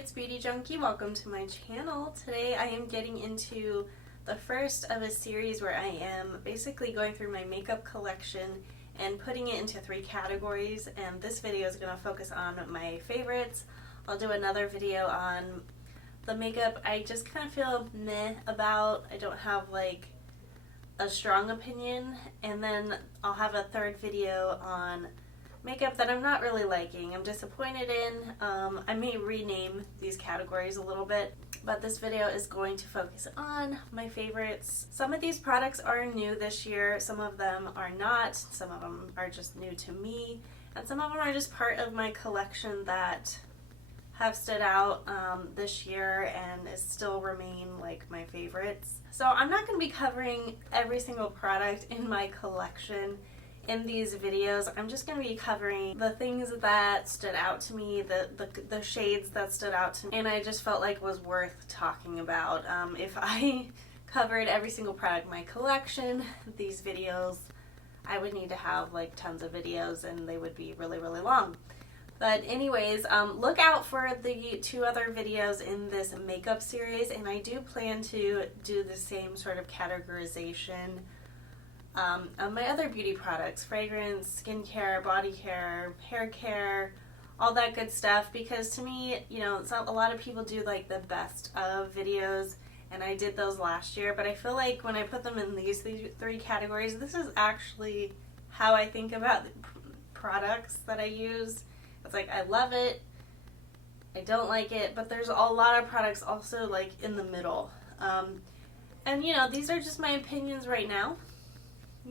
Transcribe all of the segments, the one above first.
it's Beauty Junkie. Welcome to my channel. Today I am getting into the first of a series where I am basically going through my makeup collection and putting it into 3 categories, and this video is going to focus on my favorites. I'll do another video on the makeup I just kind of feel meh about. I don't have like a strong opinion, and then I'll have a third video on makeup that I'm not really liking, I'm disappointed in. I may rename these categories a little bit, but this video is going to focus on my favorites. Some of these products are new this year, some of them are not, some of them are just new to me, and some of them are just part of my collection that have stood out this year and still remain like my favorites. So I'm not going to be covering every single product in my collection in these videos. I'm just going to be covering the things that stood out to me, the shades that stood out to me, and I just felt like was worth talking about. If I covered every single product in my collection, these videos, I would need to have like tons of videos and they would be really, really long. But anyways, look out for the 2 other videos in this makeup series, and I do plan to do the same sort of categorization of my other beauty products, fragrance, skincare, body care, hair care, all that good stuff, because to me, you know, a lot of people do like the best of videos, and I did those last year, but I feel like when I put them in these 3 categories, this is actually how I think about the products that I use. It's like I love it, I don't like it, but there's a lot of products also like in the middle. And you know, these are just my opinions right now.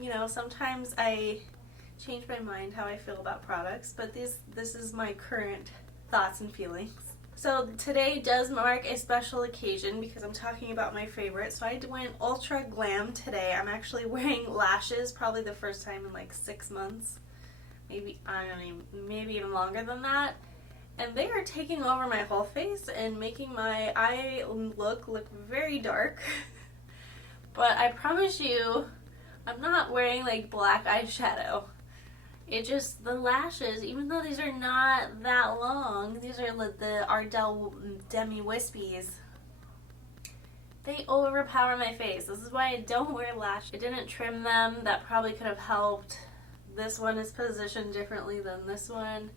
You know, sometimes I change my mind how I feel about products, but this is my current thoughts and feelings. So today does mark a special occasion because I'm talking about my favorite. So I went ultra glam today. I'm actually wearing lashes, probably the first time in like 6 months. Maybe, I don't even, maybe even longer than that. And they are taking over my whole face and making my eye look very dark. But I promise you, I'm not wearing like black eyeshadow. It just, the lashes, even though these are not that long, these are like the Ardell Demi Wispies, they overpower my face. This is why I don't wear lashes. I didn't trim them. That probably could have helped. This one is positioned differently than this one.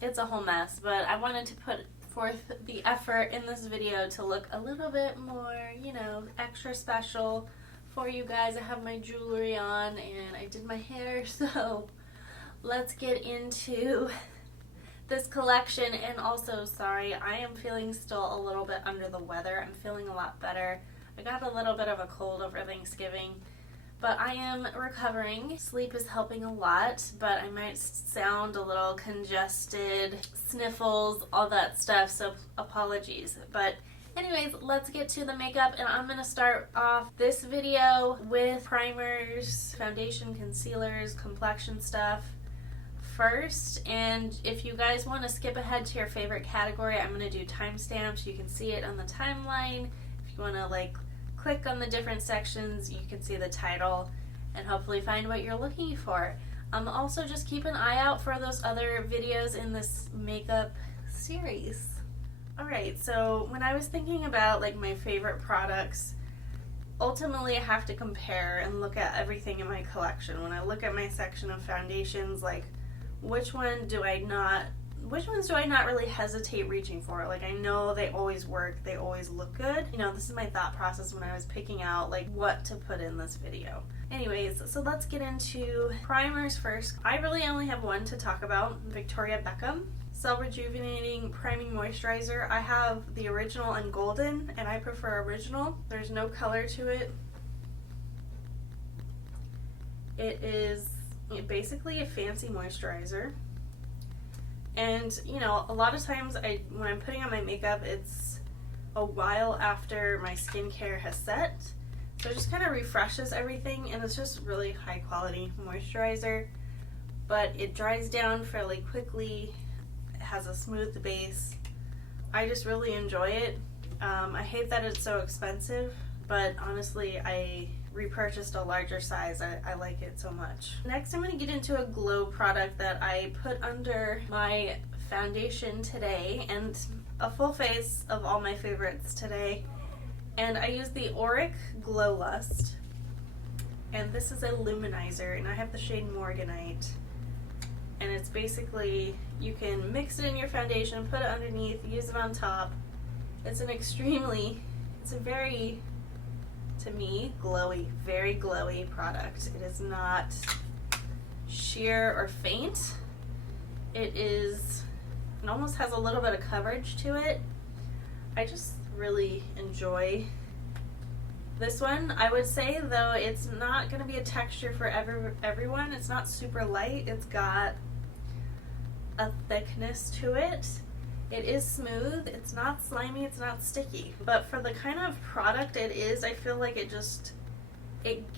It's a whole mess, but I wanted to put forth the effort in this video to look a little bit more, you know, extra special for you guys. I have my jewelry on and I did my hair, so let's get into this collection. And also, sorry, I am feeling still a little bit under the weather. I'm feeling a lot better. I got a little bit of a cold over Thanksgiving, but I am recovering. Sleep is helping a lot, but I might sound a little congested, sniffles, all that stuff, so apologies. But anyways, let's get to the makeup, and I'm going to start off this video with primers, foundation, concealers, complexion stuff first. And if you guys want to skip ahead to your favorite category, I'm going to do timestamps. You can see it on the timeline. If you want to like click on the different sections, you can see the title and hopefully find what you're looking for. Also, just keep an eye out for those other videos in this makeup series. Alright, so when I was thinking about like my favorite products, ultimately I have to compare and look at everything in my collection. When I look at my section of foundations, like which ones do I not really hesitate reaching for? Like, I know they always work, they always look good. You know, this is my thought process when I was picking out like what to put in this video. Anyways, so let's get into primers first. I really only have one to talk about, Victoria Beckham Cell Rejuvenating Priming Moisturizer. I have the original and golden, and I prefer original. There's no color to it. It is basically a fancy moisturizer. And, you know, a lot of times when I'm putting on my makeup, it's a while after my skincare has set. So it just kind of refreshes everything, and it's just really high quality moisturizer. But it dries down fairly quickly. It has a smooth base. I just really enjoy it. I hate that it's so expensive, but honestly, I repurchased a larger size. I like it so much. Next, I'm going to get into a glow product that I put under my foundation today, and a full face of all my favorites today. And I use the Auric Glow Lust. And this is a luminizer, and I have the shade Morganite. And it's basically, you can mix it in your foundation, put it underneath, use it on top. It's a very, to me, glowy, very glowy product. It is not sheer or faint. It almost has a little bit of coverage to it. I just really enjoy this one. I would say, though, it's not going to be a texture for everyone. It's not super light. It's got a thickness to it. It is smooth. It's not slimy. It's not sticky. But for the kind of product it is, I feel like it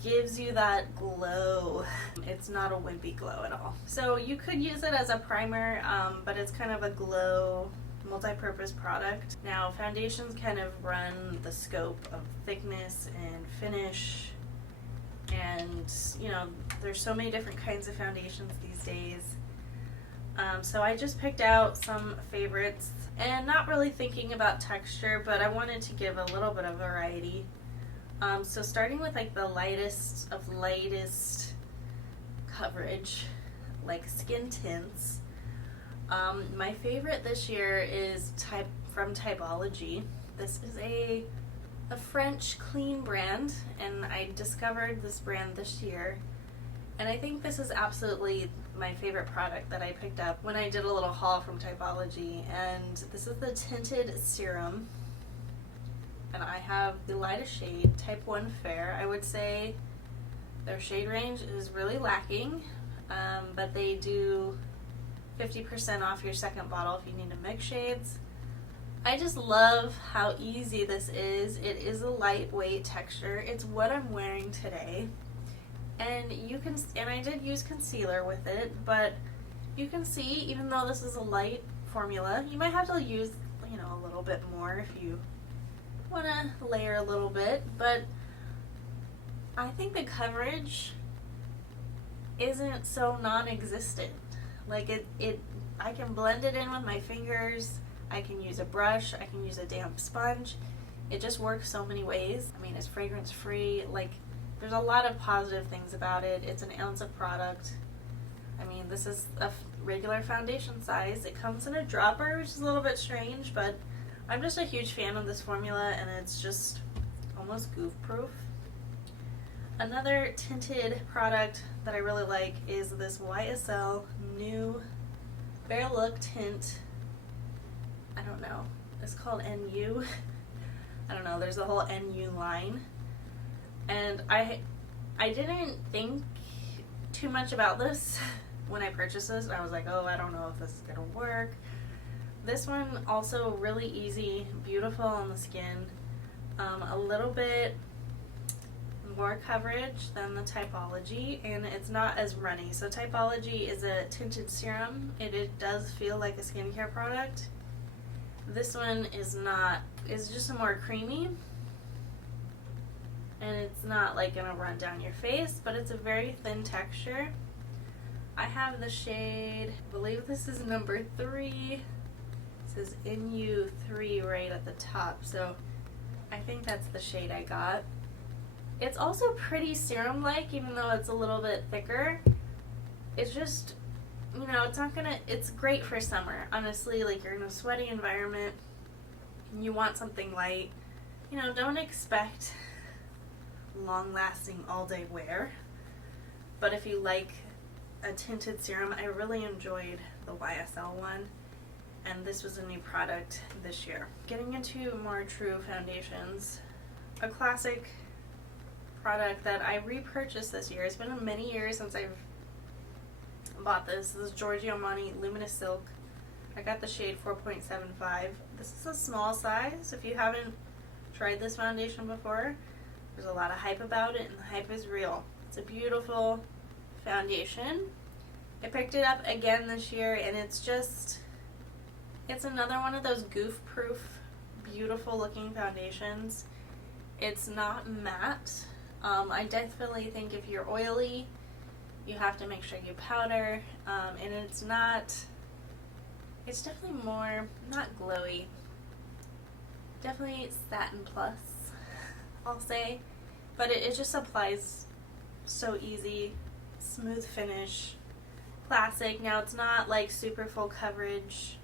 gives you that glow. It's not a wimpy glow at all. So you could use it as a primer, but it's kind of a glow multi-purpose product. Now, foundations kind of run the scope of thickness and finish, and you know, there's so many different kinds of foundations these days. So I just picked out some favorites, and not really thinking about texture, but I wanted to give a little bit of variety. So starting with like the lightest of lightest coverage, like skin tints. My favorite this year is from Typology. This is a French clean brand, and I discovered this brand this year. And I think this is absolutely my favorite product that I picked up when I did a little haul from Typology. And this is the tinted serum. And I have the lightest shade, Type 1 Fair. I would say their shade range is really lacking, but they do 50% off your second bottle if you need to mix shades. I just love how easy this is. It is a lightweight texture. It's what I'm wearing today. And I did use concealer with it, but you can see, even though this is a light formula, you might have to use, you know, a little bit more if you want to layer a little bit, but I think the coverage isn't so non-existent. Like I can blend it in with my fingers, I can use a brush, I can use a damp sponge. It just works so many ways. I mean, it's fragrance free. Like, there's a lot of positive things about it. It's an ounce of product. I mean, this is a regular foundation size. It comes in a dropper, which is a little bit strange, but I'm just a huge fan of this formula, and it's just almost goof proof. Another tinted product that I really like is this YSL new Bare Look tint. I don't know. It's called NU. I don't know. There's a whole NU line. And I didn't think too much about this when I purchased this. I was like, oh, I don't know if this is going to work. This one also really easy, beautiful on the skin. A little bit more coverage than the Typology, and it's not as runny. So Typology is a tinted serum. It does feel like a skincare product. This one is not. It's just more creamy, and it's not like gonna run down your face, but it's a very thin texture. I have the shade, I believe this is number 3. It says NU3 right at the top, so I think that's the shade I got. It's also pretty serum-like, even though it's a little bit thicker. It's just, you know, it's great for summer. Honestly, like, you're in a sweaty environment and you want something light. You know, don't expect long-lasting all-day wear. But if you like a tinted serum, I really enjoyed the YSL one. And this was a new product this year. Getting into more true foundations, a classic product that I repurchased this year. It's been many years since I've bought this. This is Giorgio Armani Luminous Silk. I got the shade 4.75. This is a small size. If you haven't tried this foundation before, there's a lot of hype about it, and the hype is real. It's a beautiful foundation. I picked it up again this year, and it's another one of those goof-proof, beautiful looking foundations. It's not matte. I definitely think if you're oily, you have to make sure you powder, and it's definitely more, not glowy, Definitely satin plus, I'll say. But it just applies so easy, smooth finish, classic. Now it's not like super full coverage,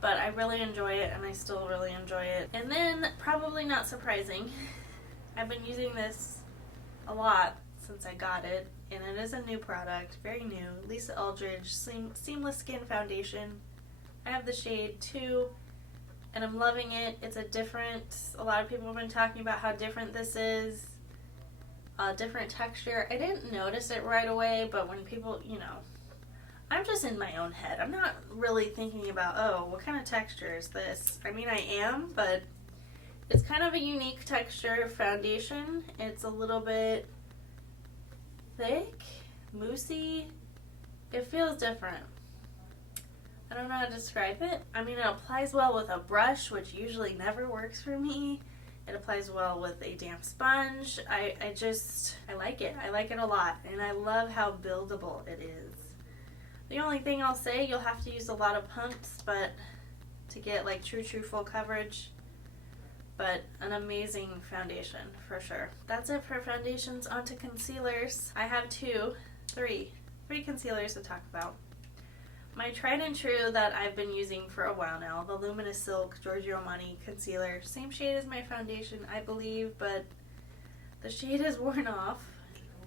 but I really enjoy it, and I still really enjoy it. And then, probably not surprising, I've been using this a lot since I got it, and it is a new product, very new. Lisa Eldridge Seamless Skin Foundation. I have the shade 2, and I'm loving it. It's a lot of people have been talking about how different this is. Different texture. I didn't notice it right away, but when people, I'm just in my own head. I'm not really thinking about, oh, what kind of texture is this? I mean, I am, but it's kind of a unique texture foundation. It's a little bit thick, moussey. It feels different. I don't know how to describe it. I mean, it applies well with a brush, which usually never works for me. It applies well with a damp sponge. I like it. I like it a lot, and I love how buildable it is. The only thing I'll say, you'll have to use a lot of pumps, but to get like true full coverage. But an amazing foundation for sure. That's it for foundations. On to concealers. I have three concealers to talk about. My tried and true that I've been using for a while now, the Luminous Silk Giorgio Armani concealer. Same shade as my foundation, I believe, but the shade is worn off.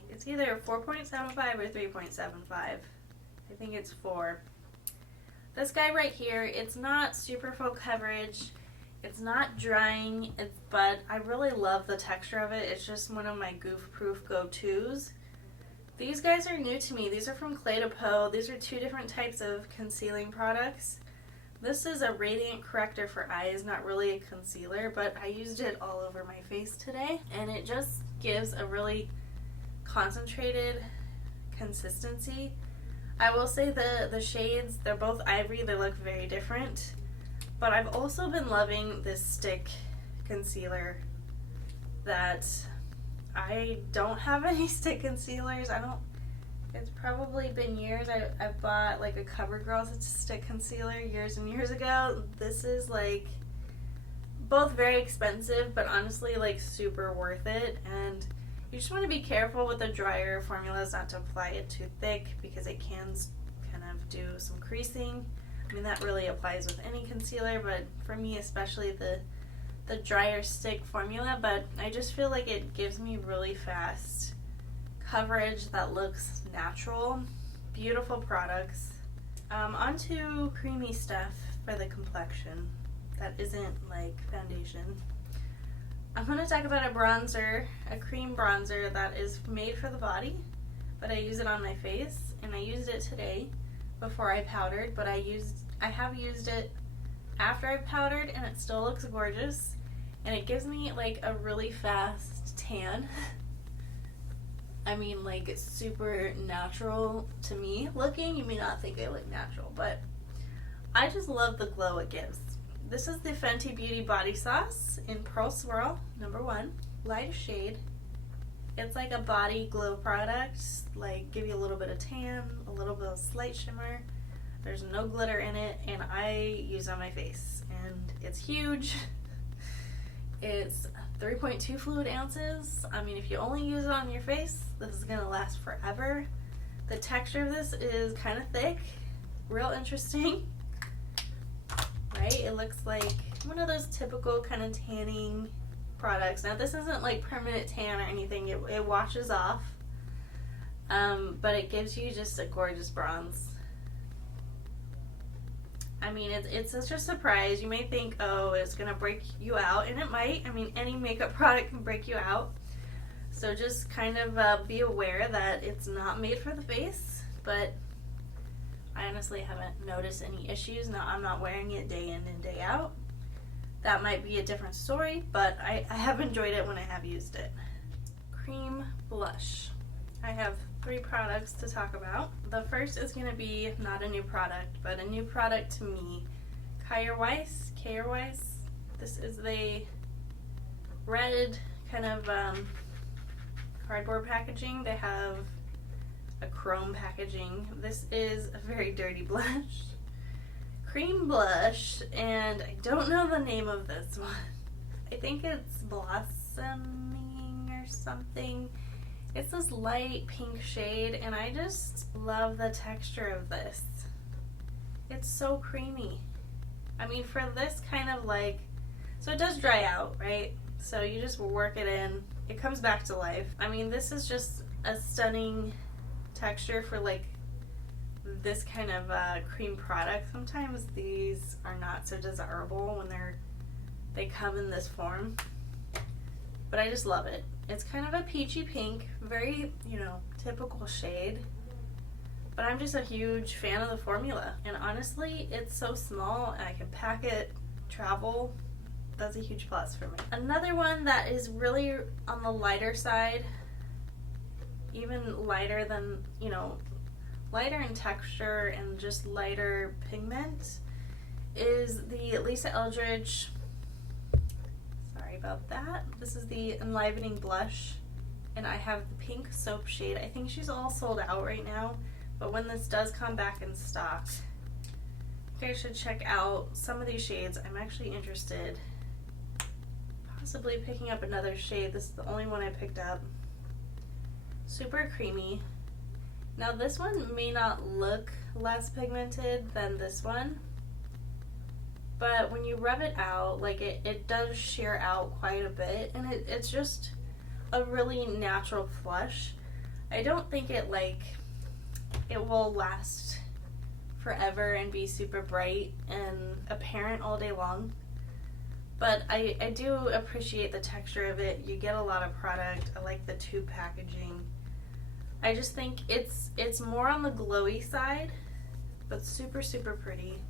It's either 4.75 or 3.75. I think it's 4. This guy right here, it's not super full coverage. It's not drying, but I really love the texture of it. It's just one of my goof-proof go-tos. These guys are new to me. These are from Clé de Peau. These are 2 different types of concealing products. This is a radiant corrector for eyes, not really a concealer, but I used it all over my face today, and it just gives a really concentrated consistency. I will say the shades, they're both ivory. They look very different, but I've also been loving this stick concealer that I don't have any stick concealers. It's probably been years. I bought like a CoverGirl stick concealer years and years ago. This is like both very expensive, but honestly like super worth it. And you just want to be careful with the drier formulas not to apply it too thick, because it can kind of do some creasing. I mean, that really applies with any concealer, but for me especially the drier stick formula. But I just feel like it gives me really fast coverage that looks natural. Beautiful products. Onto creamy stuff for the complexion that isn't like foundation. I'm going to talk about a bronzer, a cream bronzer that is made for the body, but I use it on my face, and I used it today before I powdered, but I have used it after I powdered, and it still looks gorgeous, and it gives me like a really fast tan. I mean, like, it's super natural to me looking. You may not think I look natural, but I just love the glow it gives. This is the Fenty Beauty Body Sauce in Pearl Swirl, number 1, light shade. It's like a body glow product, like give you a little bit of tan, a little bit of slight shimmer. There's no glitter in it, and I use it on my face, and it's huge. It's 3.2 fluid ounces. I mean, if you only use it on your face, this is gonna last forever. The texture of this is kind of thick, real interesting. Right? It looks like one of those typical kind of tanning products. Now, this isn't like permanent tan or anything. It washes off, but it gives you just a gorgeous bronze. I mean, it's such a surprise. You may think, oh, it's gonna break you out, and it might. I mean, any makeup product can break you out. So just kind of be aware that it's not made for the face, but I honestly haven't noticed any issues. Now, I'm not wearing it day in and day out. That might be a different story, but I have enjoyed it when I have used it. Cream blush. I have 3 products to talk about. The first is going to be not a new product, but a new product to me. Kyer Weiss. This is the red kind of cardboard packaging. They have a chrome packaging. This is a very dirty blush. Cream blush, and I don't know the name of this one. I think it's Blossoming or something. It's this light pink shade, and I just love the texture of this. It's so creamy. I mean, for this kind of like, so it does dry out, right? So you just work it in. It comes back to life. I mean, this is just a stunning texture for like this kind of cream product. Sometimes these are not so desirable when they come in this form, but I just love it. It's kind of a peachy pink, very, you know, typical shade, but I'm just a huge fan of the formula, and honestly, it's so small and I can pack it, travel. That's a huge plus for me. Another one that is really on the lighter side, even lighter than, you know, lighter in texture and just lighter pigment, is the Lisa Eldridge, sorry about that, this is the Enlivening Blush, and I have the pink soap shade. I think she's all sold out right now, but when this does come back in stock, you guys should check out some of these shades. I'm actually interested possibly picking up another shade. This is the only one I picked up. Super creamy. Now this one may not look less pigmented than this one, but when you rub it out, like it does sheer out quite a bit, and it's just a really natural flush. I don't think it will last forever and be super bright and apparent all day long, but I do appreciate the texture of it. You get a lot of product. I like the tube packaging. I just think it's more on the glowy side, but super, super pretty.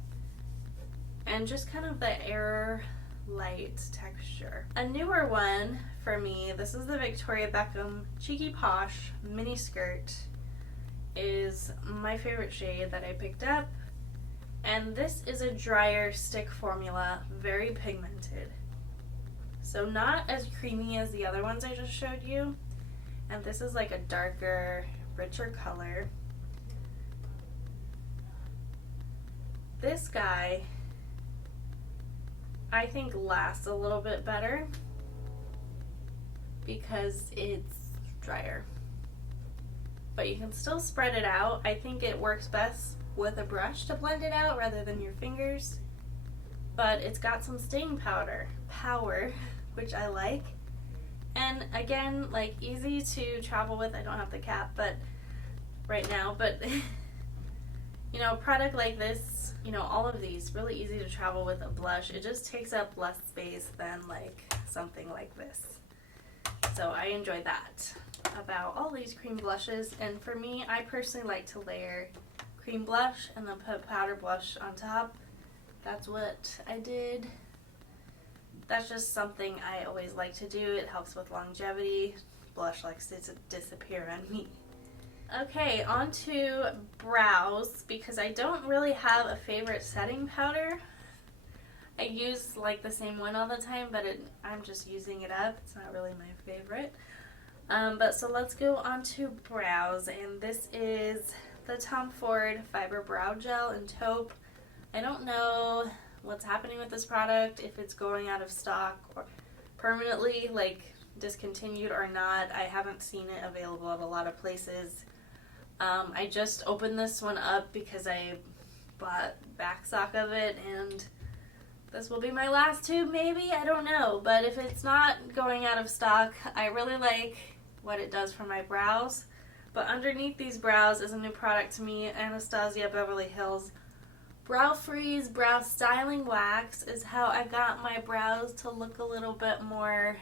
And just kind of the air light texture. A newer one for me, this is the Victoria Beckham Cheeky Posh mini skirt, is my favorite shade that I picked up. And this is a drier stick formula, very pigmented. So not as creamy as the other ones I just showed you. And this is like a darker, richer color. This guy, I think, lasts a little bit better because it's drier. But you can still spread it out. I think it works best with a brush to blend it out rather than your fingers. But it's got some staying power, which I like. And again, like, easy to travel with. I don't have the cap right now, but you know, a product like this, you know, all of these, really easy to travel with a blush. It just takes up less space than like something like this. So I enjoy that about all these cream blushes. And for me, I personally like to layer cream blush and then put powder blush on top. That's what I did. That's just something I always like to do. It helps with longevity. Blush likes to disappear on me. Okay, on to brows, because I don't really have a favorite setting powder. I use like the same one all the time, but I'm just using it up. It's not really my favorite. But so let's go on to brows, and this is the Tom Ford Fiber Brow Gel in Taupe. I don't know what's happening with this product, if it's going out of stock or permanently like discontinued or not. I haven't seen it available at a lot of places. I just opened this one up because I bought back stock of it, and this will be my last tube maybe, I don't know. But if it's not going out of stock, I really like what it does for my brows. But underneath these brows is a new product to me, Anastasia Beverly Hills Brow Freeze Brow Styling Wax is how I got my brows to look a little bit more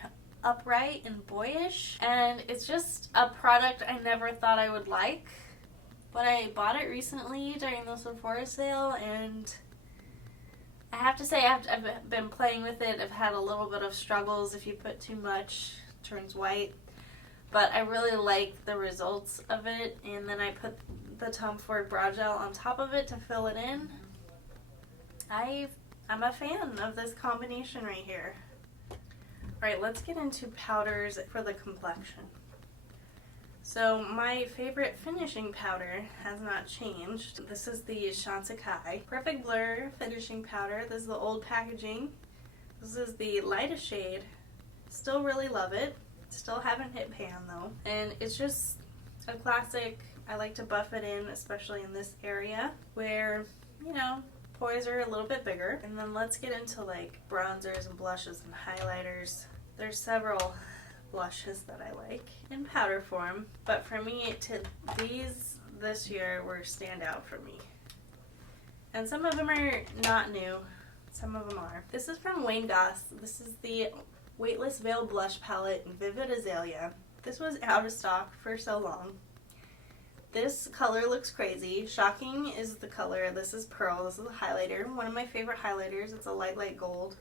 upright and boyish. And it's just a product I never thought I would like, but I bought it recently during the Sephora sale, and I have to say I've been playing with it. I've had a little bit of struggles. If you put too much, it turns white. But I really like the results of it, and then I put the Tom Ford Brow Gel on top of it to fill it in. I'm a fan of this combination right here. Alright, let's get into powders for the complexion. So my favorite finishing powder has not changed. This is the Junkay Perfect Blur Finishing Powder. This is the old packaging. This is the lightest shade. Still really love it. Still haven't hit pan though. And it's just a classic. I like to buff it in, especially in this area where, you know, pores are a little bit bigger. And then let's get into like bronzers and blushes and highlighters. There's several blushes that I like in powder form, but for me, these this year were standout for me. And some of them are not new, some of them are. This is from Wayne Goss. This is the Weightless Veil Blush Palette in Vivid Azalea. This was out of stock for so long. This color looks crazy. Shocking is the color. This is Pearl. This is a highlighter. One of my favorite highlighters. It's a light gold.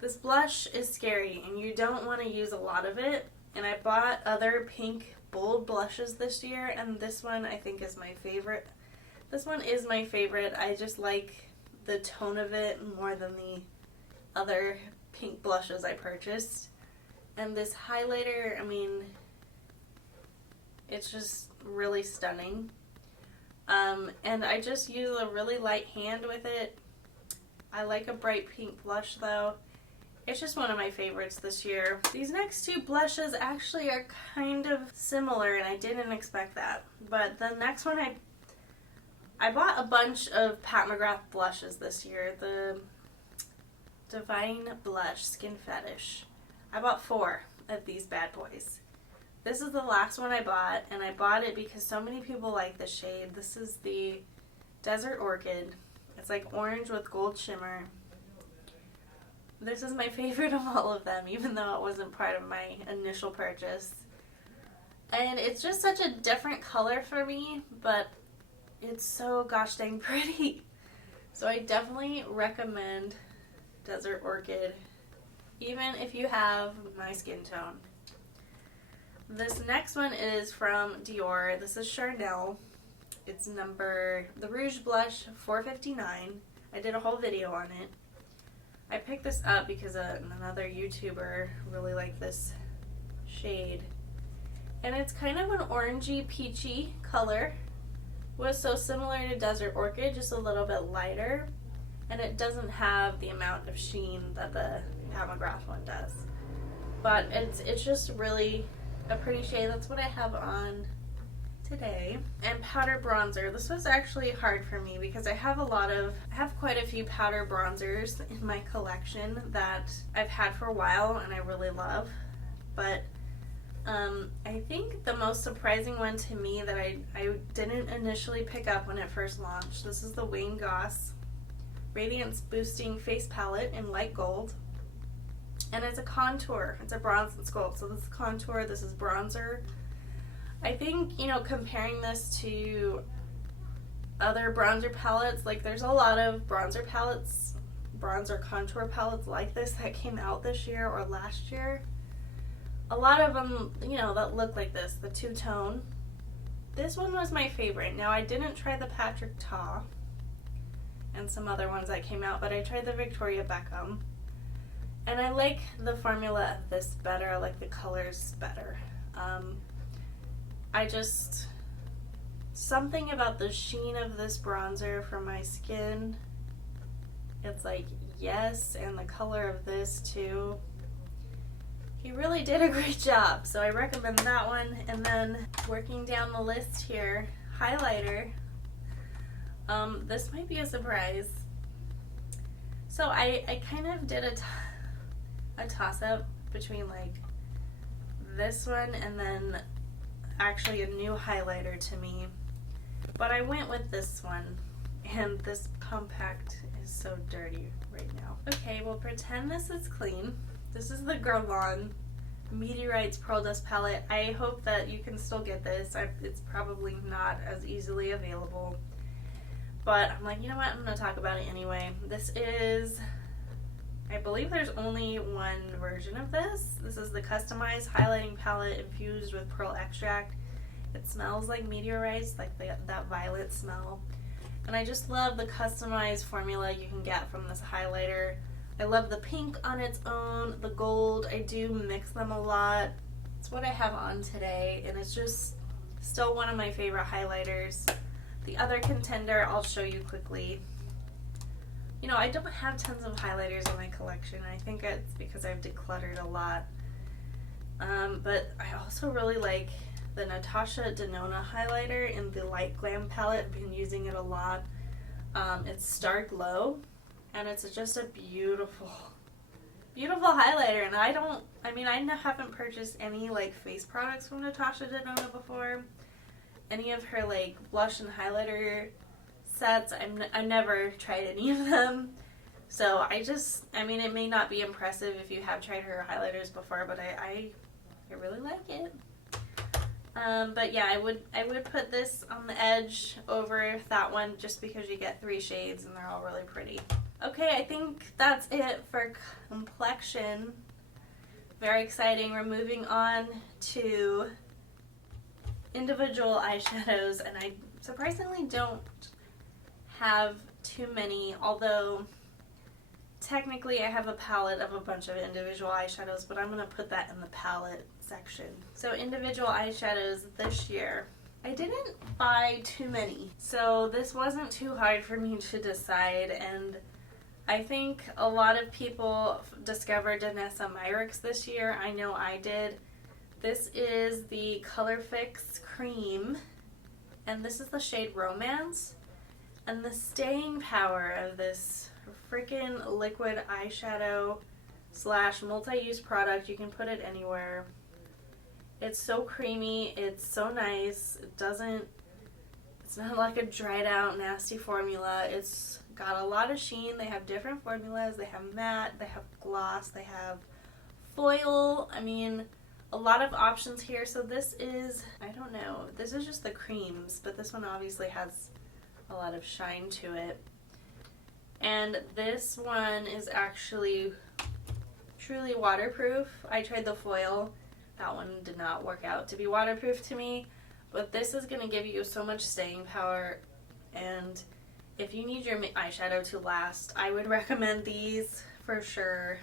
This blush is scary and you don't want to use a lot of it. And I bought other pink bold blushes this year, and this one I think is my favorite. This one is my favorite. I just like the tone of it more than the other pink blushes I purchased. And this highlighter, I mean, it's just really stunning. And I just use a really light hand with it. I like a bright pink blush though. It's just one of my favorites this year. These next two blushes actually are kind of similar, and I didn't expect that. But the next one, I bought a bunch of Pat McGrath blushes this year. The Divine Blush Skin Fetish. I bought 4 of these bad boys. This is the last one I bought, and I bought it because so many people like the shade. This is the Desert Orchid. It's like orange with gold shimmer. This is my favorite of all of them, even though it wasn't part of my initial purchase. And it's just such a different color for me, but it's so gosh dang pretty. So I definitely recommend Desert Orchid, even if you have my skin tone. This next one is from Dior. This is Charnel. It's the Rouge Blush 459. I did a whole video on it. I picked this up because another YouTuber really liked this shade. And it's kind of an orangey, peachy color. Was so similar to Desert Orchid, just a little bit lighter. And it doesn't have the amount of sheen that the Pat McGrath one does. But it's just really a pretty shade. That's what I have on today. And powder bronzer. This was actually hard for me because I have quite a few powder bronzers in my collection that I've had for a while and I really love. But I think the most surprising one to me that I didn't initially pick up when it first launched, this is the Wayne Goss Radiance Boosting Face Palette in light gold. And it's a contour. It's a bronze and sculpt. So this is contour, this is bronzer. I think, you know, comparing this to other bronzer palettes, like there's a lot of bronzer palettes, bronzer contour palettes like this that came out this year or last year. A lot of them, you know, that look like this, the two-tone. This one was my favorite. Now, I didn't try the Patrick Ta and some other ones that came out, but I tried the Victoria Beckham. And I like the formula of this better. I like the colors better. Something about the sheen of this bronzer for my skin, it's like, yes, and the color of this too. He really did a great job, so I recommend that one. And then working down the list here, highlighter. This might be a surprise. So I kind of did a toss-up between like this one and then actually a new highlighter to me. But I went with this one, and this compact is so dirty right now. Okay, well, pretend this is clean. This is the Guerlain Meteorites Pearl Dust Palette. I hope that you can still get this. It's probably not as easily available. But I'm like, you know what? I'm going to talk about it anyway. This is, I believe there's only one version of this. This is the customized highlighting palette infused with pearl extract. It smells like meteorites, like that violet smell. And I just love the customized formula you can get from this highlighter. I love the pink on its own, the gold. I do mix them a lot. It's what I have on today, and it's just still one of my favorite highlighters. The other contender I'll show you quickly. You know, I don't have tons of highlighters in my collection. I think it's because I've decluttered a lot. But I also really like the Natasha Denona highlighter in the Light Glam palette. I've been using it a lot. It's Star Glow, and it's just a beautiful, beautiful highlighter. And I haven't purchased any like face products from Natasha Denona before. Any of her like blush and highlighter sets, I've never tried any of them. So it may not be impressive if you have tried her highlighters before, but I really like it. But yeah, I would put this on the edge over that one just because you get 3 shades and they're all really pretty. Okay, I think that's it for Complexion. Very exciting. We're moving on to individual eyeshadows, and I surprisingly don't have too many, although technically I have a palette of a bunch of individual eyeshadows, but I'm going to put that in the palette section. So individual eyeshadows this year, I didn't buy too many, so this wasn't too hard for me to decide, and I think a lot of people discovered Danessa Myricks this year. I know I did. This is the Color Fix Cream, and this is the shade Romance, and the staying power of this freaking liquid eyeshadow / multi-use product, you can put it anywhere. It's so creamy, it's so nice, it's not like a dried out nasty formula. It's got a lot of sheen. They have different formulas. They have matte, they have gloss, they have foil. I mean, a lot of options here. So this is, I don't know, this is just the creams, but this one obviously has a lot of shine to it. And this one is actually truly waterproof. I tried the foil. That one did not work out to be waterproof to me, but this is going to give you so much staying power, and if you need your eyeshadow to last, I would recommend these for sure.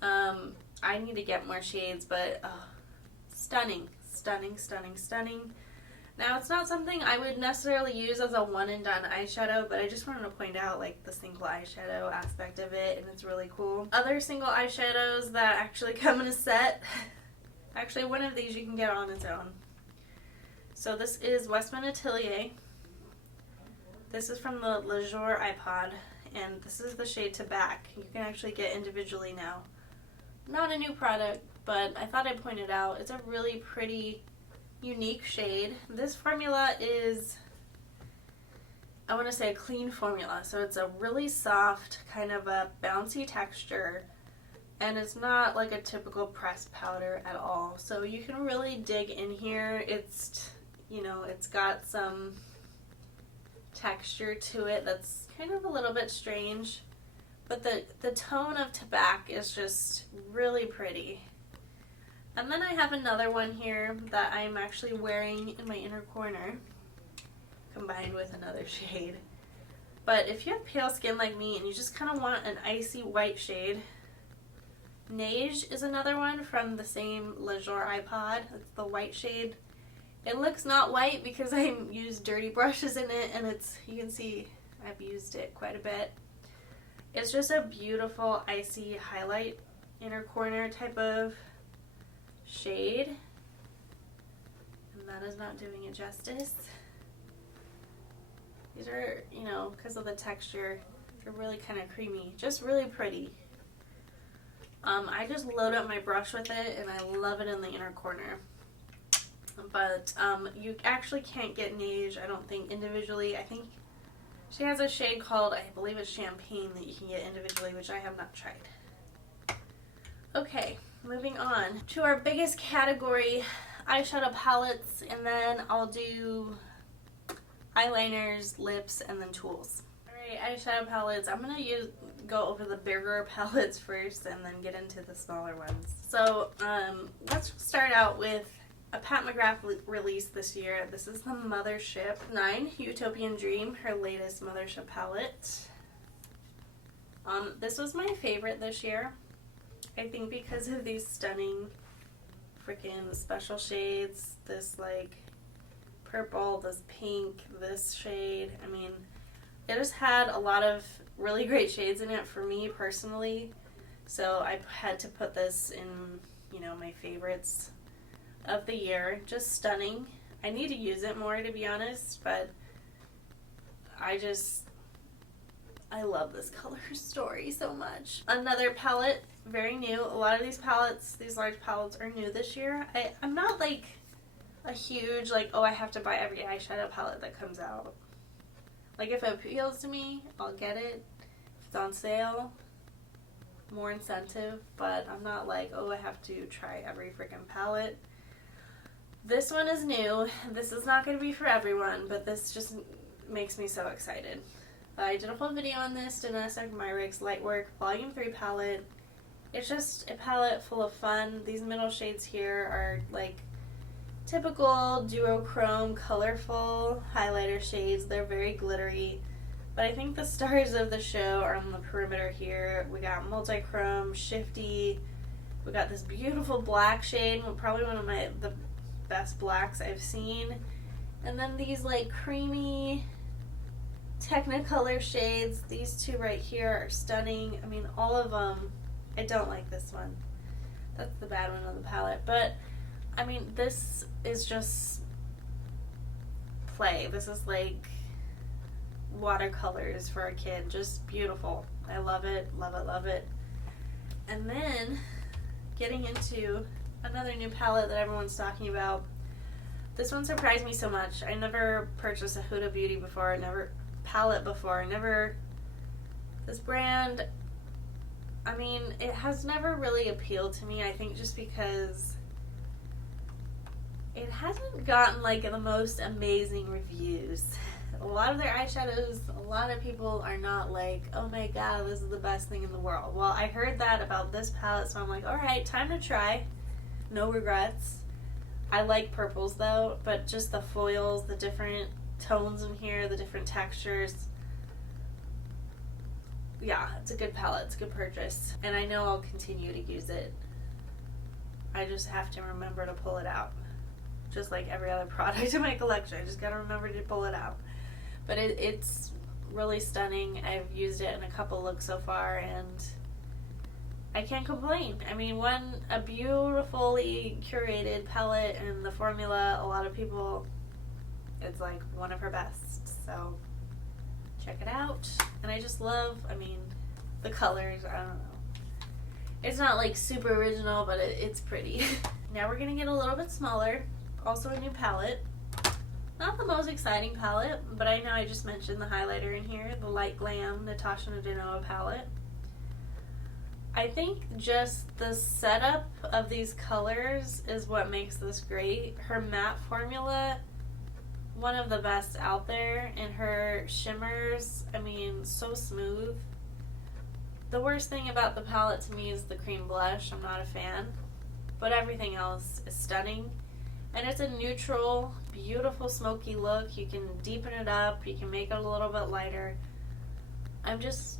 I need to get more shades, but stunning, stunning, stunning, stunning. Now, it's not something I would necessarily use as a one and done eyeshadow, but I just wanted to point out like the single eyeshadow aspect of it, and it's really cool. Other single eyeshadows that actually come in a set, actually one of these you can get on its own. So this is Westman Atelier. This is from the Le Jour iPod, and this is the shade Tabac. You can actually get individually now. Not a new product, but I thought I'd point it out. It's a really pretty, unique shade. This formula is, I want to say, a clean formula. So it's a really soft, kind of a bouncy texture, and it's not like a typical pressed powder at all. So you can really dig in here. It's, you know, it's got some texture to it that's kind of a little bit strange, but the tone of Tabac is just really pretty. And then I have another one here that I'm actually wearing in my inner corner, combined with another shade. But if you have pale skin like me and you just kind of want an icy white shade, Neige is another one from the same Le Jour iPod. It's the white shade. It looks not white because I used dirty brushes in it, and you can see I've used it quite a bit. It's just a beautiful icy highlight inner corner type of shade, and that is not doing it justice. These are, you know, because of the texture, they're really kind of creamy, just really pretty. I just load up my brush with it, and I love it in the inner corner. But you actually can't get Neige, I don't think, individually. I think she has a shade called, I believe it's Champagne, that you can get individually, which I have not tried. Okay, moving on to our biggest category, eyeshadow palettes, and then I'll do eyeliners, lips, and then tools. Alright, eyeshadow palettes. I'm going to go over the bigger palettes first and then get into the smaller ones. So let's start out with a Pat McGrath release this year. This is the Mothership 9 Utopian Dream, her latest Mothership palette. This was my favorite this year, I think, because of these stunning freaking special shades. This like purple, this pink, this shade. I mean, It just had a lot of really great shades in it for me personally. So I had to put this in, you know, my favorites of the year. Just stunning. I need to use it more, to be honest, but I love this color story so much. Another palette, very new. A lot of these palettes, these large palettes, are new this year. I'm not like a huge, like, oh, I have to buy every eyeshadow palette that comes out. Like, if it appeals to me, I'll get it. If it's on sale, more incentive, but I'm not like, oh, I have to try every freaking palette. This one is new. This is not going to be for everyone, but this just makes me so excited. I did a whole video on this, Domestic Myricks Lightwork Volume 3 palette. It's just a palette full of fun. These middle shades here are like typical duochrome, colorful highlighter shades. They're very glittery. But I think the stars of the show are on the perimeter here. We got multi-chrome, shifty. We got this beautiful black shade, probably one of the best blacks I've seen. And then these like creamy Technicolor shades. These two right here are stunning. I mean, all of them. I don't like this one. That's the bad one on the palette. But, I mean, this is just play. This is like watercolors for a kid. Just beautiful. I love it, love it, love it. And then, getting into another new palette that everyone's talking about. This one surprised me so much. I never purchased a Huda Beauty before. Palette before. This brand, I mean, it has never really appealed to me. I think just because it hasn't gotten like the most amazing reviews. A lot of their eyeshadows, a lot of people are not like, oh my god, this is the best thing in the world. Well, I heard that about this palette, so I'm like, alright, time to try. No regrets. I like purples though, but just the foils, the different tones in here, the different textures. Yeah, it's a good palette. It's a good purchase. And I know I'll continue to use it. I just have to remember to pull it out. Just like every other product in my collection. I just gotta remember to pull it out. But it's really stunning. I've used it in a couple looks so far and I can't complain. I mean, a beautifully curated palette and the formula, a lot of people, it's like one of her best. So check it out. And I just love, I mean, the colors. I don't know. It's not like super original, but it's pretty. Now we're gonna get a little bit smaller. Also a new palette. Not the most exciting palette, but I know I just mentioned the highlighter in here, the Light Glam Natasha Nadinoa palette. I think just the setup of these colors is what makes this great. Her matte formula, one of the best out there, and her shimmers, I mean, so smooth. The worst thing about the palette to me is the cream blush. I'm not a fan, but everything else is stunning. And it's a neutral, beautiful smoky look. You can deepen it up, you can make it a little bit lighter. I'm just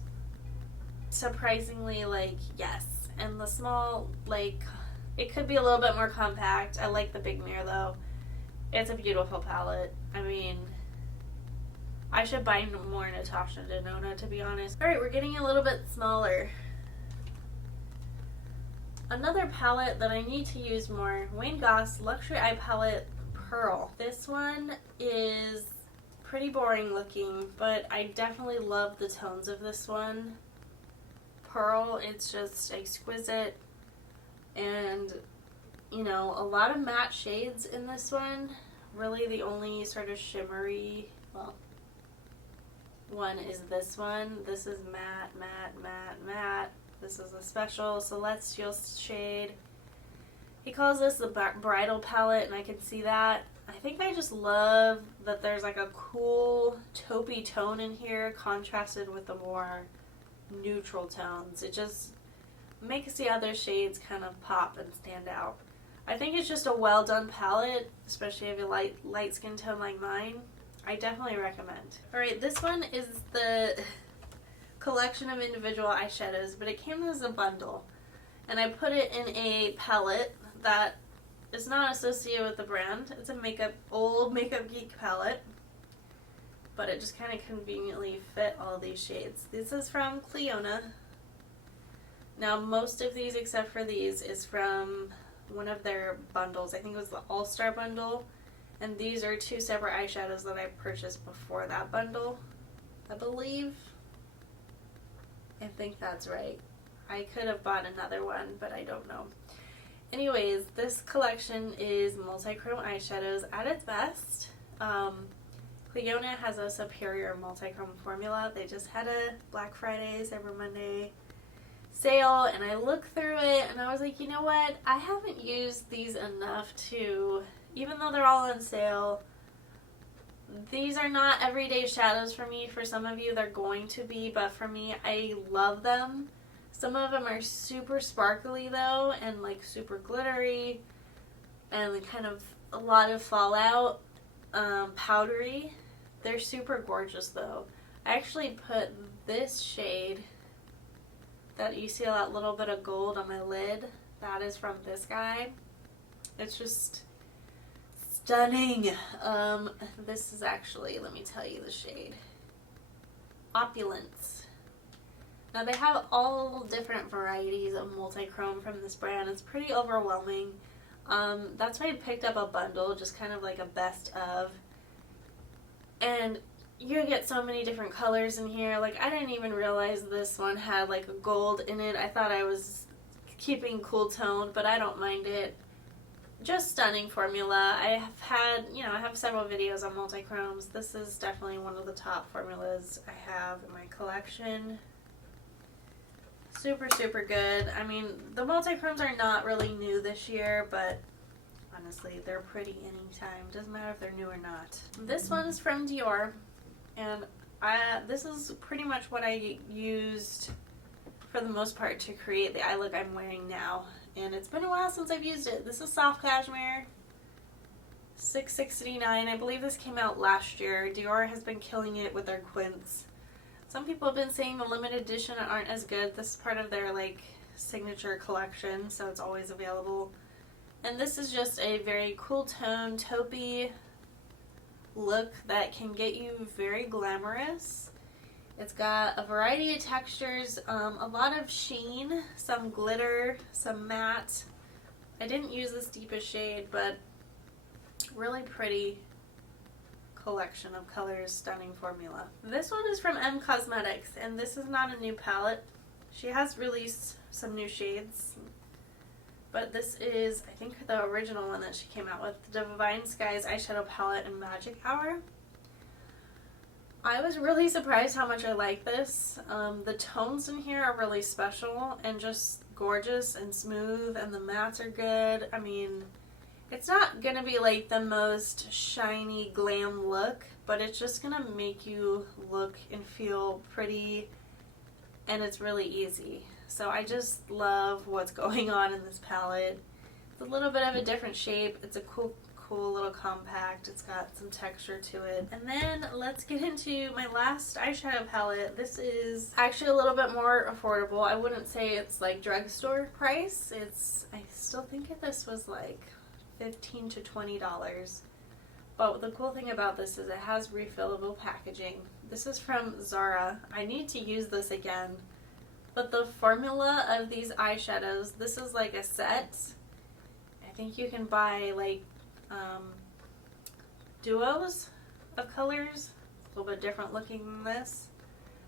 surprisingly like, yes. And the small, like, it could be a little bit more compact. I like the big mirror though. It's a beautiful palette. I mean, I should buy more Natasha Denona, to be honest. Alright, we're getting a little bit smaller. Another palette that I need to use more, Wayne Goss Luxury Eye Palette Pearl. This one is pretty boring looking, but I definitely love the tones of this one. Pearl, it's just exquisite, and you know, a lot of matte shades in this one. Really the only sort of shimmery, well, one is this one. This is matte, matte, matte, matte. This is a special Celestial shade. He calls this the bridal palette, and I can see that. I think I just love that there's like a cool taupey tone in here contrasted with the more neutral tones. It just makes the other shades kind of pop and stand out. I think it's just a well done palette, especially if you like light skin tone like mine. I definitely recommend. Alright, this one is the collection of individual eyeshadows, but it came as a bundle. And I put it in a palette that is not associated with the brand. It's a old Makeup Geek palette. but it just kind of conveniently fit all these shades. This is from Clionadh. Now most of these except for these is from one of their bundles. I think it was the All-Star bundle, and these are two separate eyeshadows that I purchased before that bundle, I believe. I think that's right. I could have bought another one, but I don't know. Anyways, this collection is multi-chrome eyeshadows at its best. Clionadh has a superior multi-chrome formula. They just had a Black Friday, Cyber Monday sale, and I looked through it and I was like, you know what? I haven't used these enough to, even though they're all on sale, these are not everyday shadows for me. For some of you, they're going to be, but for me, I love them. Some of them are super sparkly though, and like super glittery, and kind of a lot of fallout, powdery. They're super gorgeous though. I actually put this shade that you see that little bit of gold on my lid. That is from this guy. It's just stunning. This is actually, let me tell you the shade. Opulence. Now they have all different varieties of multi-chrome from this brand. It's pretty overwhelming. That's why I picked up a bundle, just kind of like a best of. And you get so many different colors in here. Like, I didn't even realize this one had like a gold in it. I thought I was keeping cool toned, but I don't mind it. Just stunning formula. I have had, I have several videos on multi-chromes. This is definitely one of the top formulas I have in my collection. Super, super good. I mean, the multi-chromes are not really new this year, but honestly, they're pretty anytime. Doesn't matter if they're new or not. This one's from Dior, and this is pretty much what I used for the most part to create the eye look I'm wearing now. And it's been a while since I've used it. This is Soft Cashmere, $6.69. I believe this came out last year. Dior has been killing it with their quints. Some people have been saying the limited edition aren't as good. This is part of their like signature collection, so it's always available. And this is just a very cool tone, taupey look that can get you very glamorous. It's got a variety of textures, a lot of sheen, some glitter, some matte. I didn't use this deepest shade, but really pretty collection of colors, stunning formula. This one is from M Cosmetics, and this is not a new palette. She has released some new shades, but this is, I think, the original one that she came out with, the Divine Skies Eyeshadow Palette in Magic Hour. I was really surprised how much I like this. The tones in here are really special and just gorgeous and smooth, and the mattes are good. I mean, it's not gonna be like the most shiny glam look, but it's just gonna make you look and feel pretty, and it's really easy. So I just love what's going on in this palette. It's a little bit of a different shape. It's a cool little compact. It's got some texture to it. And then let's get into my last eyeshadow palette. This is actually a little bit more affordable. I wouldn't say it's like drugstore price. I still think this was like $15 to $20. But the cool thing about this is it has refillable packaging. This is from Zara. I need to use this again. But the formula of these eyeshadows, this is like a set. I think you can buy like duos of colors. It's a little bit different looking than this.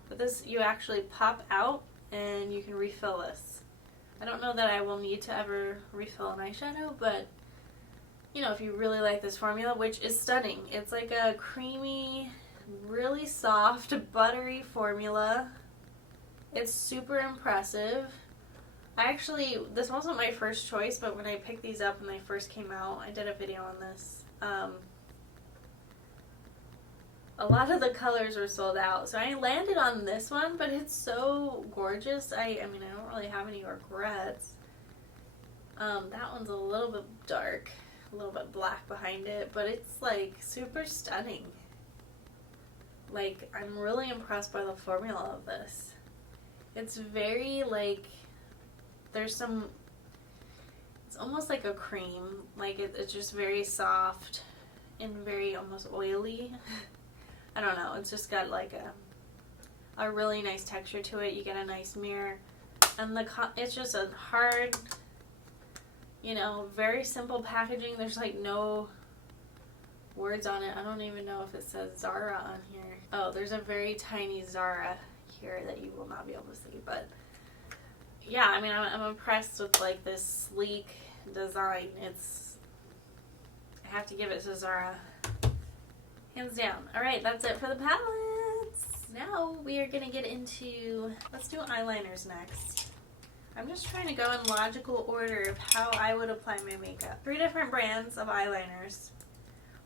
But this, you actually pop out and you can refill this. I don't know that I will need to ever refill an eyeshadow, but if you really like this formula, which is stunning. It's like a creamy, really soft, buttery formula. It's super impressive. This wasn't my first choice, but when I picked these up when they first came out, I did a video on this. A lot of the colors were sold out, so I landed on this one, but it's so gorgeous. I mean, I don't really have any regrets. That one's a little bit dark, a little bit black behind it, but it's like super stunning. Like, I'm really impressed by the formula of this. It's very like, it's almost like a cream. Like it's just very soft and very almost oily. I don't know, it's just got like a really nice texture to it. You get a nice mirror, and it's just a hard, you know, very simple packaging. There's like no words on it. I don't even know if it says Zara on here. Oh, there's a very tiny Zara here that you will not be able to see, but yeah, I mean, I'm impressed with like this sleek design. I have to give it to Zara, hands down. Alright, that's it for the palettes. Now we are gonna get into, let's do eyeliners next. I'm just trying to go in logical order of how I would apply my makeup. 3 different brands of eyeliners.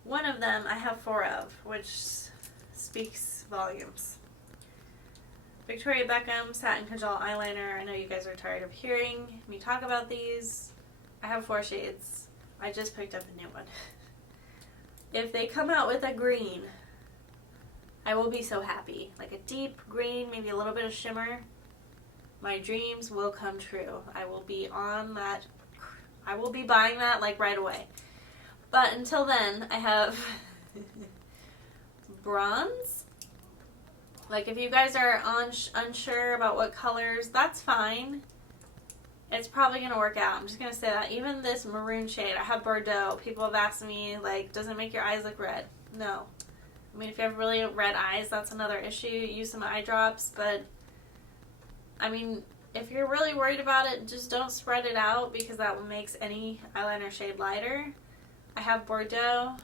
One of them I have 4 of, which speaks volumes. Victoria Beckham Satin Kajal Eyeliner. I know you guys are tired of hearing me talk about these. I have 4 shades. I just picked up a new one. If they come out with a green, I will be so happy. Like a deep green, maybe a little bit of shimmer. My dreams will come true. I will be on that. I will be buying that like right away. But until then, I have bronze. Like if you guys are unsure about what colors, that's fine. It's probably going to work out. I'm just going to say that. Even this maroon shade, I have Bordeaux. People have asked me, like, does it make your eyes look red? No. I mean, if you have really red eyes, that's another issue. Use some eye drops, but I mean, if you're really worried about it, just don't spread it out because that makes any eyeliner shade lighter. I have Bordeaux.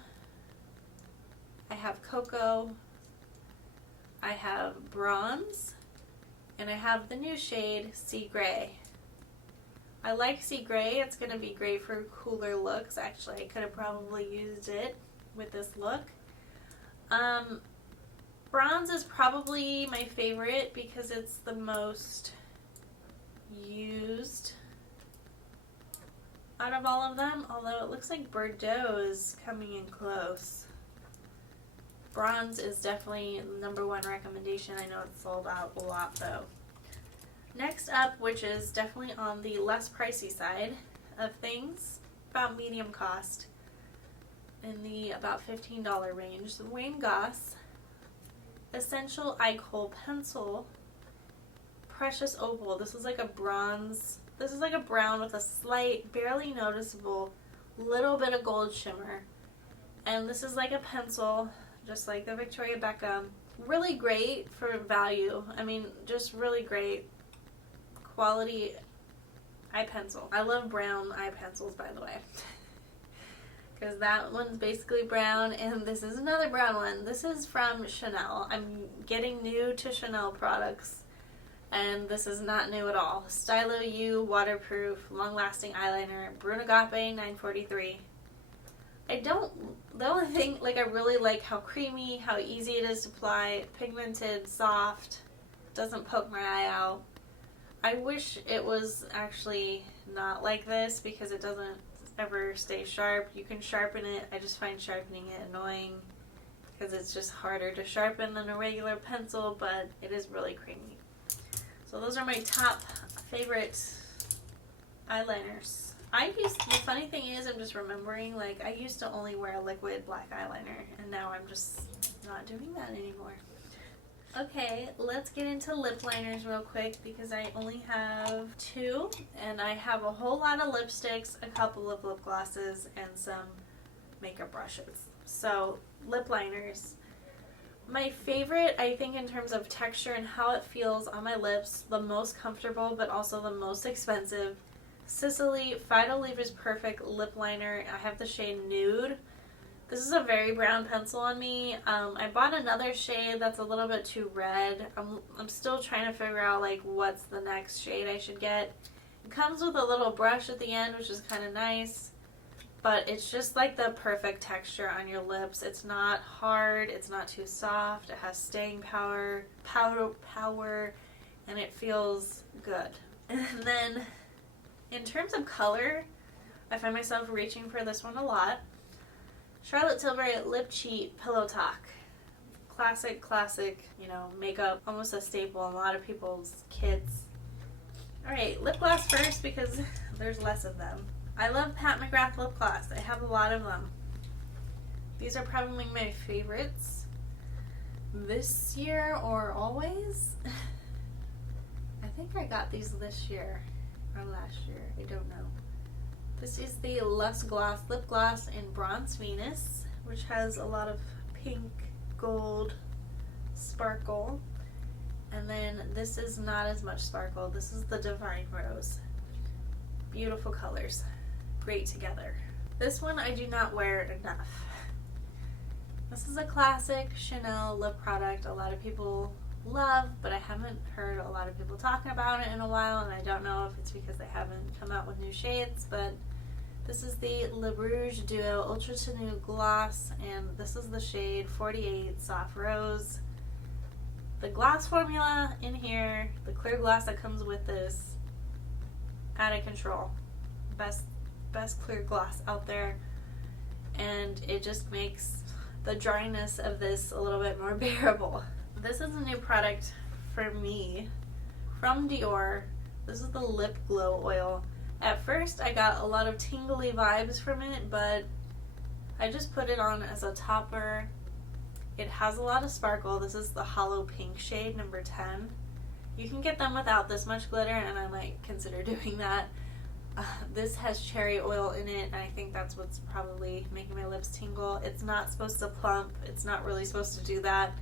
I have Cocoa. I have Bronze. And I have the new shade Sea Gray. I like Sea Gray. It's going to be great for cooler looks. Actually, I could have probably used it with this look. Bronze is probably my favorite because it's the most used out of all of them, although it looks like Bordeaux is coming in close. Bronze is definitely #1 recommendation. I know it's sold out a lot though. Next up, which is definitely on the less pricey side of things, about medium cost, in the about $15 range, the Wayne Goss Essential Eye Kohl Pencil Precious Opal. This is like a bronze, this is like a brown with a slight, barely noticeable, little bit of gold shimmer. And this is like a pencil, just like the Victoria Beckham. Really great for value. I mean, just really great quality eye pencil. I love brown eye pencils, by the way. Because that one's basically brown, and this is another brown one. This is from Chanel. I'm getting new to Chanel products, and this is not new at all. Stylo U Waterproof Long-Lasting Eyeliner, Bruno Agape 943. The only thing, like, I really like how creamy, how easy it is to apply, pigmented, soft, doesn't poke my eye out. I wish it was actually not like this because it doesn't ever stay sharp. You can sharpen it. I just find sharpening it annoying because it's just harder to sharpen than a regular pencil, but it is really creamy. So those are my top favorite eyeliners. The funny thing is, I'm just remembering, like, I used to only wear a liquid black eyeliner, and now I'm just not doing that anymore. Okay, let's get into lip liners real quick because I only have 2, and I have a whole lot of lipsticks, a couple of lip glosses, and some makeup brushes. So, lip liners. My favorite, I think, in terms of texture and how it feels on my lips, the most comfortable but also the most expensive, Sicily Fido Leaver's Perfect Lip Liner. I have the shade Nude. This is a very brown pencil on me. I bought another shade that's a little bit too red. I'm still trying to figure out like what's the next shade I should get. It comes with a little brush at the end, which is kind of nice. But it's just like the perfect texture on your lips. It's not hard, it's not too soft, it has staying power, and it feels good. And then in terms of color, I find myself reaching for this one a lot. Charlotte Tilbury Lip Cheat Pillow Talk. Classic, you know, makeup, almost a staple in a lot of people's kits. Alright, lip gloss first because there's less of them. I love Pat McGrath lip gloss. I have a lot of them. These are probably my favorites. this year or always. I think I got these this year or last year, I don't know. This is the Luxe Gloss Lip Gloss in Bronze Venus, which has a lot of pink, gold, sparkle. And then this is not as much sparkle. This is the Divine Rose. Beautiful colors, great together. This one I do not wear enough. This is a classic Chanel lip product a lot of people love, but I haven't heard a lot of people talking about it in a while, and I don't know if it's because they haven't come out with new shades, but this is the Le Rouge Duo Ultra Tenue Gloss, and this is the shade 48 Soft Rose. The gloss formula in here, the clear gloss that comes with this, out of control. Best clear gloss out there, and it just makes the dryness of this a little bit more bearable. This is a new product for me from Dior. This is the Lip Glow Oil. At first I got a lot of tingly vibes from it, but I just put it on as a topper. It has a lot of sparkle. This is the Hollow Pink shade, number 10. You can get them without this much glitter, and I might consider doing that. This has cherry oil in it, and I think that's what's probably making my lips tingle. It's not supposed to plump. It's not really supposed to do that.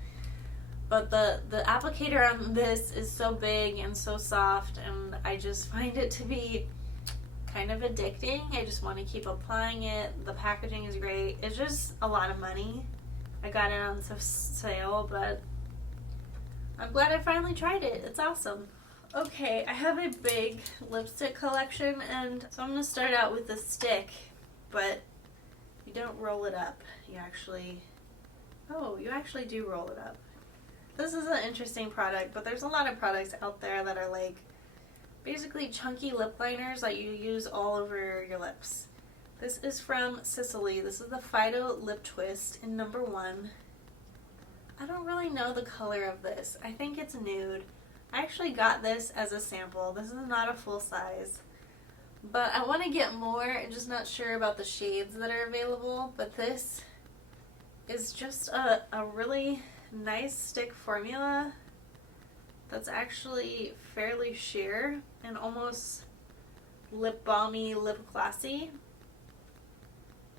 But the applicator on this is so big and so soft, and I just find it to be kind of addicting. I just want to keep applying it. The packaging is great. It's just a lot of money. I got it on sale, but I'm glad I finally tried it. It's awesome. Okay, I have a big lipstick collection, and so I'm going to start out with the stick, but you don't roll it up. You actually do roll it up. This is an interesting product, but there's a lot of products out there that are like basically chunky lip liners that you use all over your lips. This is from Sicily. This is the Fido Lip Twist in number 1. I don't really know the color of this. I think it's nude. I actually got this as a sample. This is not a full size. But I want to get more. I'm just not sure about the shades that are available. But this is just a really nice stick formula that's actually fairly sheer and almost lip balmy, lip glossy.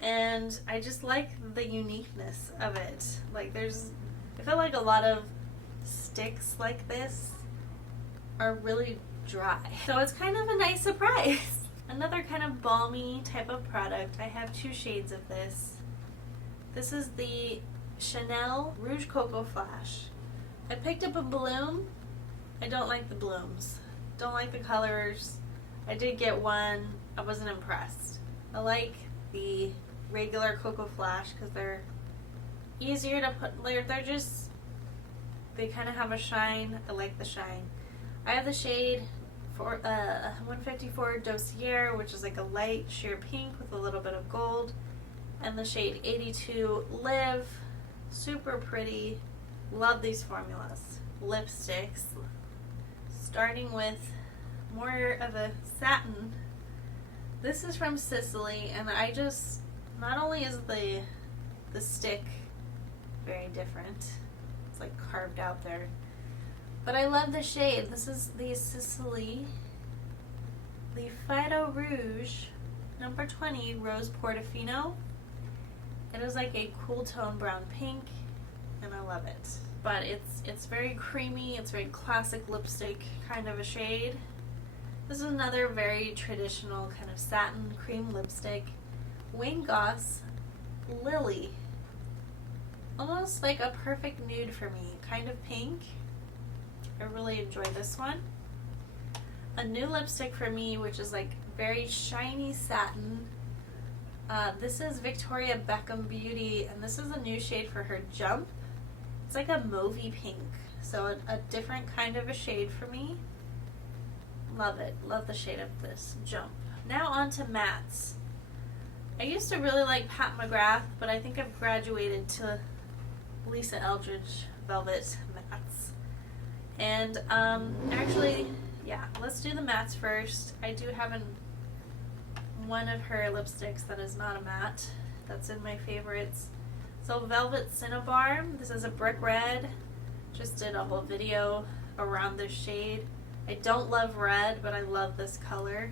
And I just like the uniqueness of it. Like I feel like a lot of sticks like this are really dry. So it's kind of a nice surprise. Another kind of balmy type of product. I have 2 shades of this. This is the Chanel Rouge Coco Flash. I picked up a bloom. I don't like the blooms. Don't like the colors. I did get one. I wasn't impressed. I like the regular Coco Flash because they're easier to put. They kind of have a shine. I like the shine. I have the shade for 154 Dossier, which is like a light sheer pink with a little bit of gold, and the shade 82 Live. Super pretty. Love these formulas. Lipsticks. Starting with more of a satin. This is from Sicily, and I just, not only is the stick very different, it's like carved out there, but I love the shade. This is the Sicily, the Fido Rouge, number 20, Rose Portofino. It is like a cool tone brown pink, and I love it. But it's very creamy, it's very classic lipstick kind of a shade. This is another very traditional kind of satin cream lipstick. Wayne Goss Lily. Almost like a perfect nude for me, kind of pink. I really enjoy this one. A new lipstick for me, which is like very shiny satin. This is Victoria Beckham Beauty, and this is a new shade for her, Jump. It's like a mauvey pink, so a different kind of a shade for me. Love it. Love the shade of this, Jump. Now on to mattes. I used to really like Pat McGrath, but I think I've graduated to Lisa Eldridge Velvet mattes. And actually, yeah, let's do the mattes first. I do have one of her lipsticks that is not a matte. That's in my favorites. It's So Velvet Cinnabar, this is a brick red. Just did a whole video around this shade. I don't love red, but I love this color.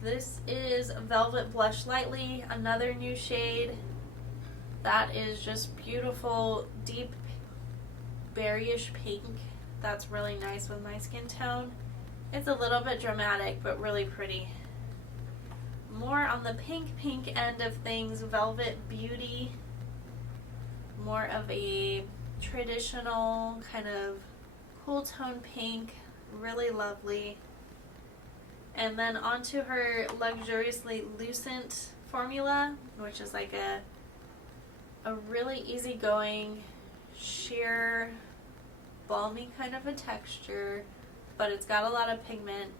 This is Velvet Blush Lightly, another new shade. That is just beautiful, deep berryish pink. That's really nice with my skin tone. It's a little bit dramatic, but really pretty. More on the pink end of things, Velvet Beauty. More of a traditional kind of cool tone pink, really lovely. And then onto her Luxuriously Lucent formula, which is like a really easygoing, sheer, balmy kind of a texture, but it's got a lot of pigment.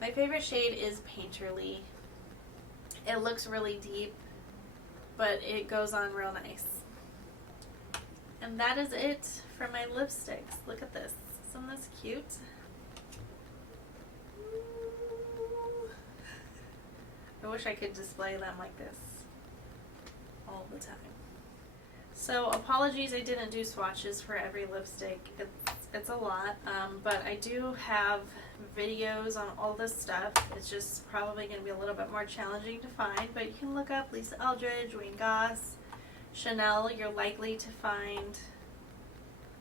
My favorite shade is Painterly. It looks really deep, but it goes on real nice. And that is it for my lipsticks. Look at this. Isn't this cute? I wish I could display them like this all the time. So apologies I didn't do swatches for every lipstick. It's a lot, but I do have videos on all this stuff. It's just probably going to be a little bit more challenging to find, but you can look up Lisa Eldridge, Wayne Goss, Chanel. You're likely to find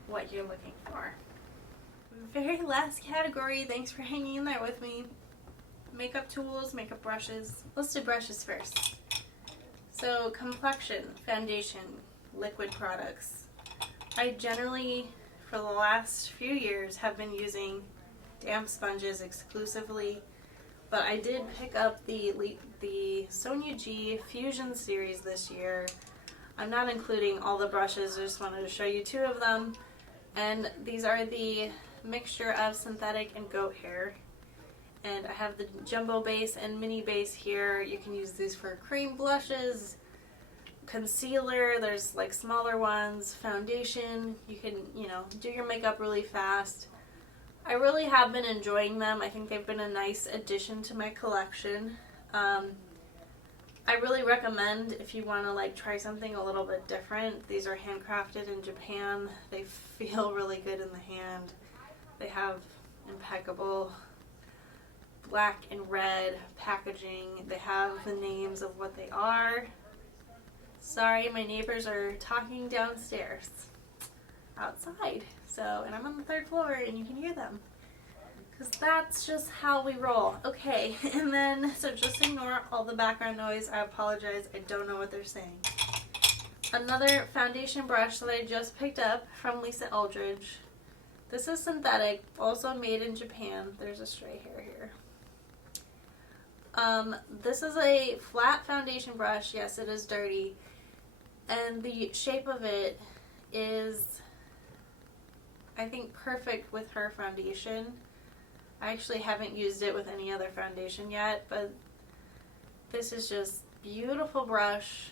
what you're looking for. Very last category, thanks for hanging in there with me. Makeup tools, makeup brushes. Let's do brushes first. So Complexion, foundation, liquid products. I generally, for the last few years, have been using damp sponges exclusively, but I did pick up the Sonia G Fusion series this year. I'm not including all the brushes, I just wanted to show you two of them. And these are the mixture of synthetic and goat hair. And I have the jumbo base and mini base here. You can use these for cream blushes, concealer, there's like smaller ones, foundation. You can, do your makeup really fast. I really have been enjoying them. I think they've been a nice addition to my collection. I really recommend if you want to try something a little bit different. These are handcrafted in Japan. They feel really good in the hand. They have impeccable black and red packaging. They have the names of what they are. Sorry, my neighbors are talking downstairs outside. And I'm on the 3rd floor and you can hear them. Because that's just how we roll. Okay, and then, so just ignore all the background noise. I apologize, I don't know what they're saying. Another foundation brush that I just picked up from Lisa Eldridge. This is synthetic, also made in Japan. There's a stray hair here. This is a flat foundation brush. Yes, it is dirty. And the shape of it is, I think, perfect with her foundation. I actually haven't used it with any other foundation yet, but this is just beautiful brush.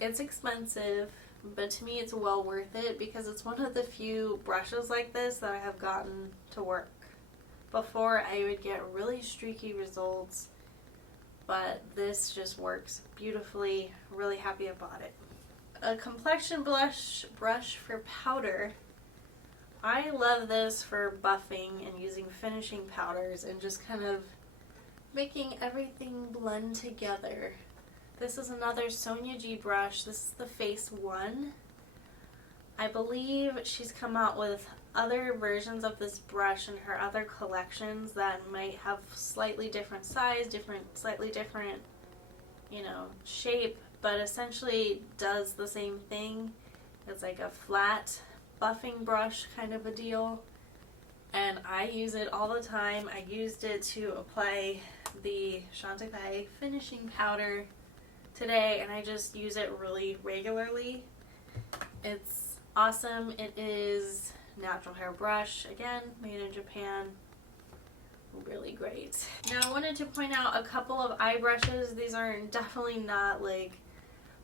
It's expensive, but to me it's well worth it because it's one of the few brushes like this that I have gotten to work. Before I would get really streaky results, but this just works beautifully. Really happy I bought it. A Complexion brush for powder. I love this for buffing and using finishing powders and just kind of making everything blend together. This is another Sonia G brush. This is the Face 1. I believe she's come out with other versions of this brush in her other collections that might have slightly different size, slightly different, shape, but essentially does the same thing. It's like a flat buffing brush kind of a deal, and I use it all the time. I used it to apply the Junkay finishing powder today, and I just use it really regularly. It's awesome. It is natural hair brush, again, made in Japan. Really great. Now I wanted to point out a couple of eye brushes. These are definitely not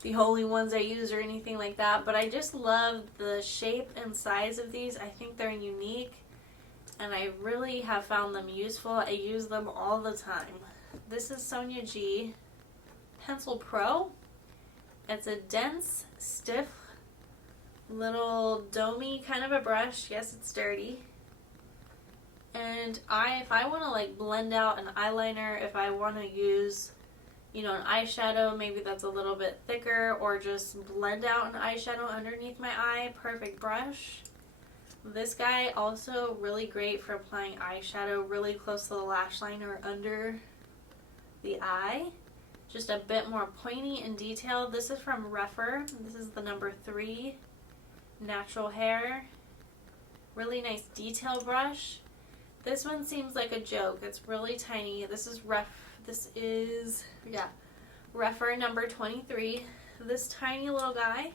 the only ones I use or anything like that, but I just love the shape and size of these. I think they're unique and I really have found them useful. I use them all the time. This is Sonia G Pencil Pro, It's a dense, stiff, little domey kind of a brush. Yes, it's dirty. And if I want to like blend out an eyeliner, if I want to use, you know, an eyeshadow, maybe that's a little bit thicker, or just blend out an eyeshadow underneath my eye, perfect brush. This guy also really great for applying eyeshadow really close to the lash line or under the eye. Just a bit more pointy and detailed. This is from Rephr. This is the number 3 natural hair. Really nice detail brush. This one seems like a joke. It's really tiny. This is Rephr number 23. This tiny little guy.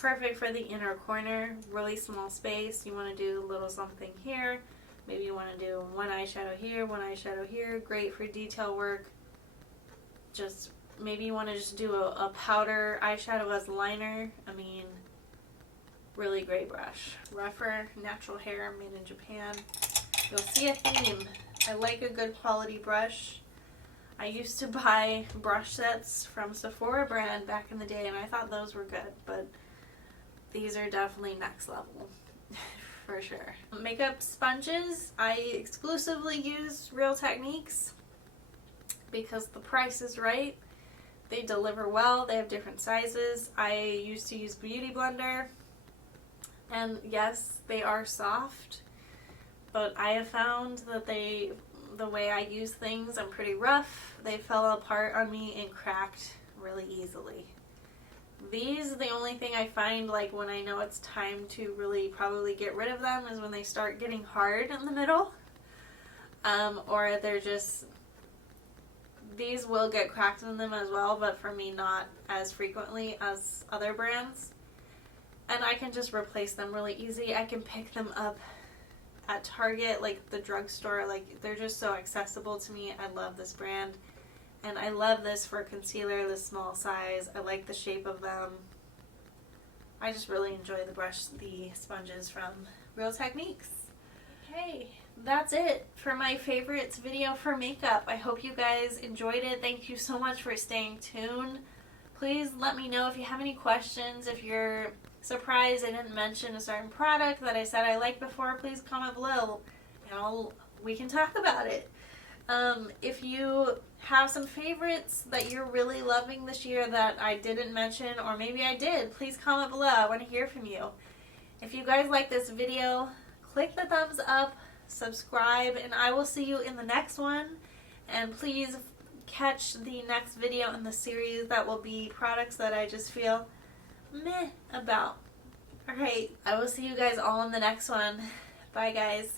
Perfect for the inner corner, really small space. You want to do a little something here. Maybe you want to do one eyeshadow here, one eyeshadow here. Great for detail work. Just maybe you want to just do a powder eyeshadow as liner. I mean, really great brush. Rephr natural hair, made in Japan. You'll see a theme. I like a good quality brush. I used to buy brush sets from Sephora brand back in the day, and I thought those were good, but these are definitely next level, for sure. Makeup sponges, I exclusively use Real Techniques because the price is right. They deliver well, they have different sizes. I used to use Beauty Blender, and yes, they are soft, but I have found that the way I use things, I'm pretty rough. They fell apart on me and cracked really easily. These, the only thing I find, like when I know it's time to really probably get rid of them, is when they start getting hard in the middle. Or they're just, these will get cracks in them as well, but for me not as frequently as other brands. And I can just replace them really easy. I can pick them up at Target, like the drugstore. Like, they're just so accessible to me. I love this brand. And I love this for concealer, the small size. I like the shape of them. I just really enjoy the sponges from Real Techniques. Okay, that's it for my favorites video for makeup. I hope you guys enjoyed it. Thank you so much for staying tuned. Please let me know if you have any questions. If you're surprised I didn't mention a certain product that I said I liked before, please comment below and we can talk about it. If you have some favorites that you're really loving this year that I didn't mention, or maybe I did, please comment below. I want to hear from you. If you guys like this video, click the thumbs up, subscribe, and I will see you in the next one. And please catch the next video in the series that will be products that I just feel meh about. Alright, I will see you guys all in the next one. Bye guys.